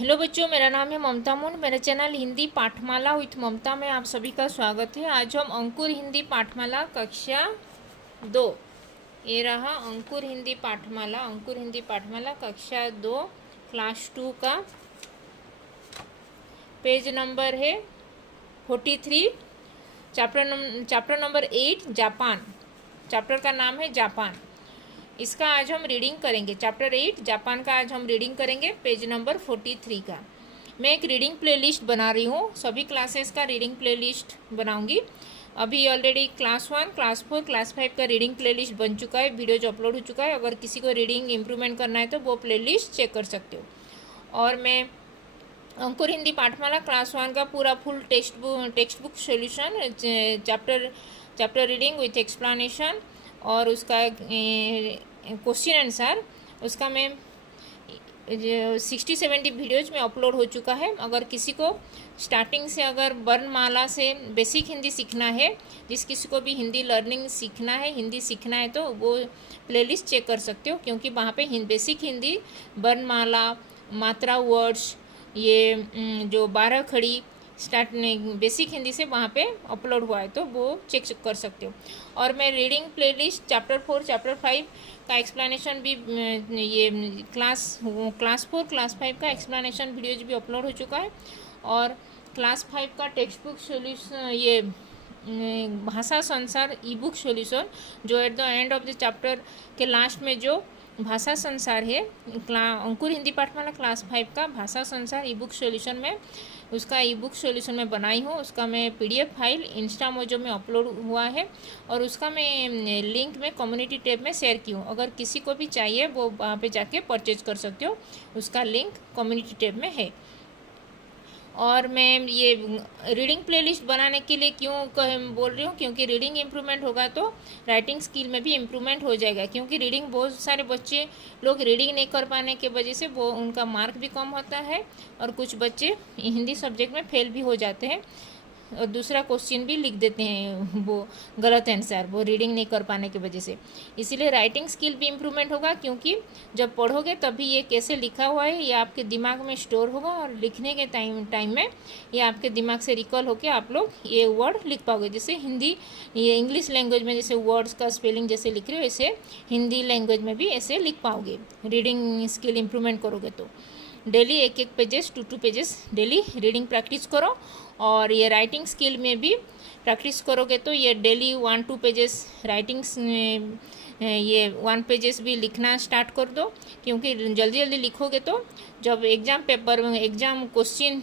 Hello बच्चों, मेरा नाम है ममता मुन। मेरे चैनल हिंदी पाठमाला विथ ममता में आप सभी का स्वागत है। आज हम अंकुर हिंदी पाठमाला कक्षा 2, ये रहा अंकुर हिंदी पाठमाला कक्षा 2 क्लास 2 का पेज नंबर है 43, चैप्टर नंबर 8 जापान। चैप्टर का नाम है जापान। इसका आज हम रीडिंग करेंगे। चैप्टर 8 जापान का आज हम रीडिंग करेंगे पेज नंबर 43 का। मैं एक रीडिंग प्लेलिस्ट बना रही हूँ, सभी क्लासेस का रीडिंग प्लेलिस्ट बनाऊंगी। अभी ऑलरेडी क्लास 1, क्लास 4, क्लास 5 का रीडिंग प्लेलिस्ट बन चुका है, वीडियोज अपलोड हो चुका है। अगर किसी को रीडिंग इम्प्रूवमेंट करना है तो वो प्लेलिस्ट चेक कर सकते हो। और मैं अंकुर हिंदी पाठमाला क्लास 1 का पूरा full text book solution, chapter reading with explanation और उसका क्वेश्चन आंसर, उसका मैं 60-70 वीडियोज में अपलोड हो चुका है। अगर किसी को स्टार्टिंग से अगर वर्णमाला से बेसिक हिंदी सीखना है, जिस किसी को भी हिंदी लर्निंग सीखना है, हिंदी सीखना है, तो वो प्लेलिस्ट चेक कर सकते हो, क्योंकि वहाँ पे बेसिक हिंदी वर्णमाला, मात्रा, वर्ड्स, ये जो 12 खड़ी स्टार्ट बेसिक हिंदी से वहाँ पे अपलोड हुआ है, तो वो चेक कर सकते हो। और मैं रीडिंग प्लेलिस्ट चैप्टर 4, चैप्टर 5 का एक्सप्लेनेशन भी, ये क्लास 4, क्लास 5 का एक्सप्लेनेशन वीडियोज भी अपलोड हो चुका है। और क्लास 5 का टेक्स्ट बुक सोल्यूशन, ये भाषा संसार ई बुक सोल्यूशन, जो at the end of the chapter के लास्ट में जो भाषा संसार है, अंकुर हिंदी पाठमाला क्लास 5 का भाषा संसार ई बुक सोल्यूशन में, उसका ई बुक सोल्यूशन में बनाई हूँ। उसका मैं PDF फाइल इंस्टा मोजो में अपलोड हुआ है और उसका मैं लिंक में कम्युनिटी टैब में शेयर की हूँ। अगर किसी को भी चाहिए वो वहाँ पे जाके परचेज कर सकते हो, उसका लिंक कम्युनिटी टैब में है। और मैं ये रीडिंग प्लेलिस्ट बनाने के लिए क्यों बोल रही हूँ, क्योंकि रीडिंग इम्प्रूवमेंट होगा तो राइटिंग स्किल में भी इम्प्रूवमेंट हो जाएगा। क्योंकि रीडिंग, बहुत सारे बच्चे लोग रीडिंग नहीं कर पाने के वजह से वो उनका मार्क भी कम होता है और कुछ बच्चे हिंदी सब्जेक्ट में फेल भी हो जाते हैं और दूसरा क्वेश्चन भी लिख देते हैं वो गलत आंसर, वो रीडिंग नहीं कर पाने की वजह से। इसीलिए राइटिंग स्किल भी इम्प्रूवमेंट होगा, क्योंकि जब पढ़ोगे तभी ये कैसे लिखा हुआ है ये आपके दिमाग में स्टोर होगा और लिखने के टाइम में ये आपके दिमाग से रिकॉल होकर आप लोग ये वर्ड लिख पाओगे। जैसे हिंदी, ये इंग्लिश लैंग्वेज में जैसे वर्ड्स का स्पेलिंग जैसे लिख रहे हो, ऐसे हिंदी लैंग्वेज में भी ऐसे लिख पाओगे, रीडिंग स्किल इम्प्रूवमेंट करोगे तो। डेली एक pages, 2 pages daily reading practice करो। और ये राइटिंग स्किल में भी प्रैक्टिस करोगे तो ये डेली 1-2 पेजेस राइटिंग्स, ये 1 पेजेस भी लिखना स्टार्ट कर दो। क्योंकि जल्दी जल्दी लिखोगे तो जब एग्ज़ाम पेपर में, एग्ज़ाम क्वेश्चन,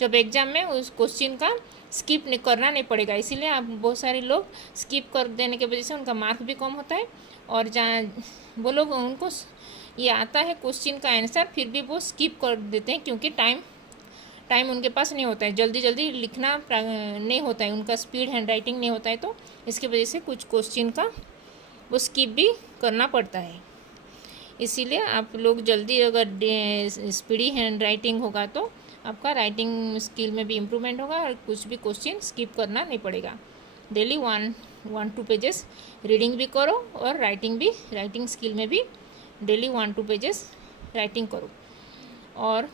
जब एग्ज़ाम में उस क्वेश्चन का स्किप करना नहीं पड़ेगा। इसीलिए आप बहुत सारे लोग स्किप कर देने की वजह से उनका मार्क भी कम होता है और जहाँ वो लोग, उनको ये आता है क्वेश्चन का आंसर, फिर भी वो स्किप कर देते हैं, क्योंकि टाइम उनके पास नहीं होता है, जल्दी जल्दी लिखना नहीं होता है, उनका स्पीड हैंड राइटिंग नहीं होता है, तो इसकी वजह से कुछ क्वेश्चन का वो स्किप भी करना पड़ता है। इसीलिए आप लोग जल्दी, अगर स्पीडी हैंड राइटिंग होगा तो आपका राइटिंग स्किल में भी इम्प्रूवमेंट होगा और कुछ भी क्वेश्चन स्किप करना नहीं पड़ेगा। डेली 1-2 पेजेस रीडिंग भी करो और राइटिंग स्किल में भी डेली 1-2 पेजेस राइटिंग करो। और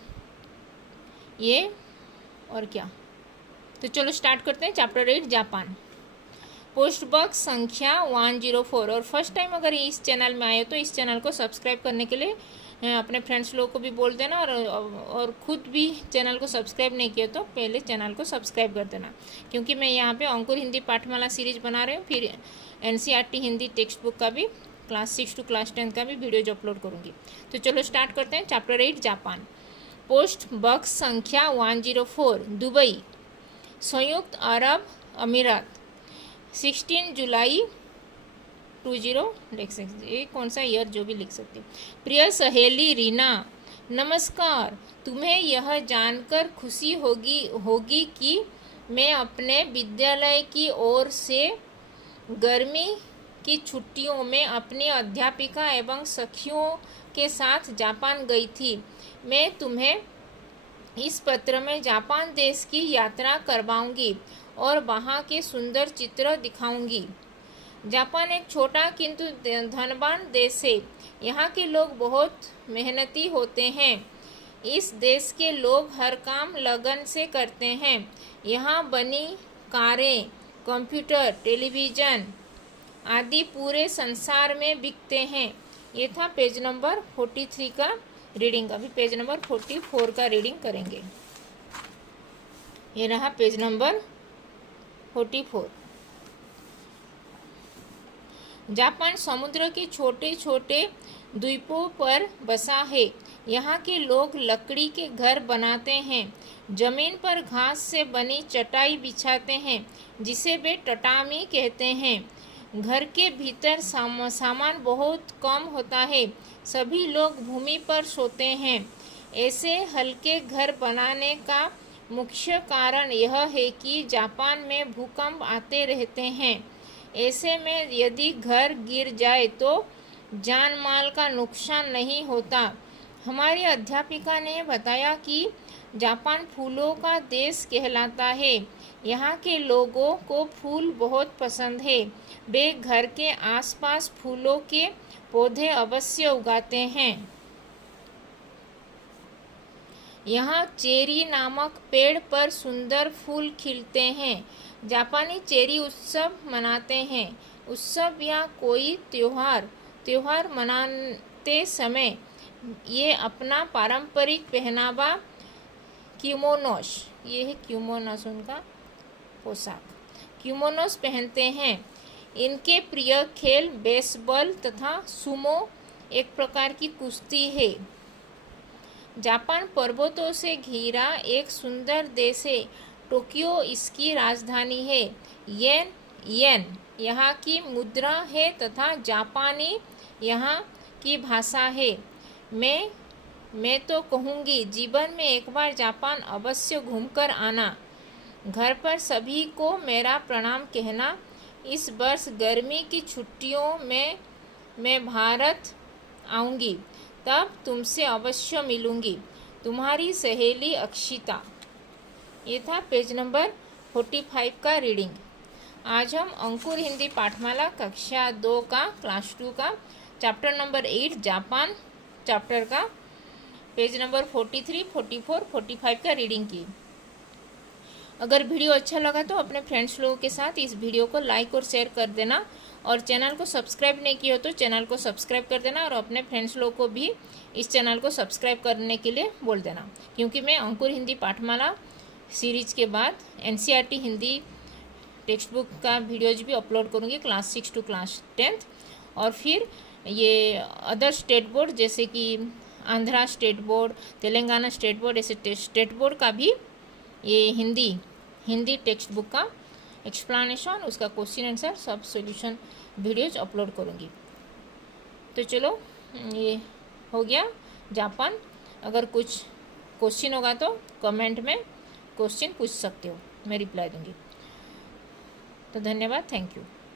ये, और क्या, तो चलो स्टार्ट करते हैं। चैप्टर 8 जापान, पोस्ट बॉक्स संख्या 104। और फर्स्ट टाइम अगर इस चैनल में आए हो तो इस चैनल को सब्सक्राइब करने के लिए अपने फ्रेंड्स लोगों को भी बोल देना, और खुद भी चैनल को सब्सक्राइब नहीं किया तो पहले चैनल को सब्सक्राइब कर देना। क्योंकि मैं यहाँ पे अंकुर हिंदी पाठमाला सीरीज बना रही हूँ, फिर NCERT हिंदी टेक्स्ट बुक का भी, क्लास 6 to क्लास 10 का भी वीडियोज अपलोड करूँगी। तो चलो स्टार्ट करते हैं। चैप्टर 8 जापान, पोस्ट बॉक्स संख्या 104, दुबई, संयुक्त अरब अमीरात, 16 जुलाई 20 लिख सकते, ये कौन सा ईयर जो भी लिख सकते हो। प्रिय सहेली रीना, नमस्कार। तुम्हें यह जानकर खुशी होगी कि मैं अपने विद्यालय की ओर से गर्मी की छुट्टियों में अपनी अध्यापिका एवं सखियों के साथ जापान गई थी। मैं तुम्हें इस पत्र में जापान देश की यात्रा करवाऊंगी और वहाँ के सुंदर चित्र दिखाऊंगी। जापान एक छोटा किंतु धनवान देश है। यहाँ के लोग बहुत मेहनती होते हैं। इस देश के लोग हर काम लगन से करते हैं। यहाँ बनी कारें, कंप्यूटर, टेलीविज़न आदि पूरे संसार में बिकते हैं। ये था पेज नंबर 43 का रीडिंग। अभी पेज नंबर 44 का रीडिंग करेंगे। ये रहा पेज नंबर 44। जापान समुद्र के छोटे छोटे द्वीपों पर बसा है। यहाँ के लोग लकड़ी के घर बनाते हैं, जमीन पर घास से बनी चटाई बिछाते हैं जिसे वे टटामी कहते हैं। घर के भीतर सामान बहुत कम होता है, सभी लोग भूमि पर सोते हैं। ऐसे हल्के घर बनाने का मुख्य कारण यह है कि जापान में भूकंप आते रहते हैं। ऐसे में यदि घर गिर जाए तो जान माल का नुकसान नहीं होता। हमारी अध्यापिका ने बताया कि जापान फूलों का देश कहलाता है। यहाँ के लोगों को फूल बहुत पसंद है। वे घर के आसपास फूलों के पौधे अवश्य उगाते हैं। यहाँ चेरी नामक पेड़ पर सुंदर फूल खिलते हैं। जापानी चेरी उत्सव मनाते हैं। उत्सव या कोई त्योहार मनाते समय ये अपना पारंपरिक पहनावा किमोनोस, ये है किमोनोस उनका पोशाक, किमोनोस पहनते हैं। इनके प्रिय खेल बेसबॉल तथा सुमो एक प्रकार की कुश्ती है। जापान पर्वतों से घिरा एक सुंदर देश है। टोक्यो इसकी राजधानी है। येन यहाँ की मुद्रा है तथा जापानी यहाँ की भाषा है। मैं तो कहूँगी जीवन में एक बार जापान अवश्य घूमकर आना। घर पर सभी को मेरा प्रणाम कहना। इस वर्ष गर्मी की छुट्टियों में मैं भारत आऊँगी, तब तुमसे अवश्य मिलूँगी। तुम्हारी सहेली अक्षिता। ये था पेज नंबर 45 का रीडिंग। आज हम अंकुर हिंदी पाठमाला कक्षा 2 का क्लास 2 का चैप्टर नंबर 8 जापान चैप्टर का पेज नंबर 43, 44, 45 का रीडिंग की। अगर वीडियो अच्छा लगा तो अपने फ्रेंड्स लोगों के साथ इस वीडियो को लाइक और शेयर कर देना, और चैनल को सब्सक्राइब नहीं किया हो तो चैनल को सब्सक्राइब कर देना, और अपने फ्रेंड्स लोगों को भी इस चैनल को सब्सक्राइब करने के लिए बोल देना। क्योंकि मैं अंकुर हिंदी पाठमाला सीरीज के बाद NCERT हिंदी टेक्स्ट बुक का वीडियोज भी अपलोड करूँगी क्लास 6 टू क्लास 10th। और फिर ये अदर स्टेट बोर्ड जैसे कि Andhra state board, Telangana state board, ऐसे स्टेट बोर्ड का भी ये हिंदी टेक्स्ट बुक का एक्सप्लेनेशन, उसका क्वेश्चन आंसर सब सॉल्यूशन वीडियोज अपलोड करूँगी। तो चलो ये हो गया जापान। अगर कुछ क्वेश्चन होगा तो कमेंट में क्वेश्चन पूछ सकते हो, मैं रिप्लाई दूँगी। तो धन्यवाद, थैंक यू।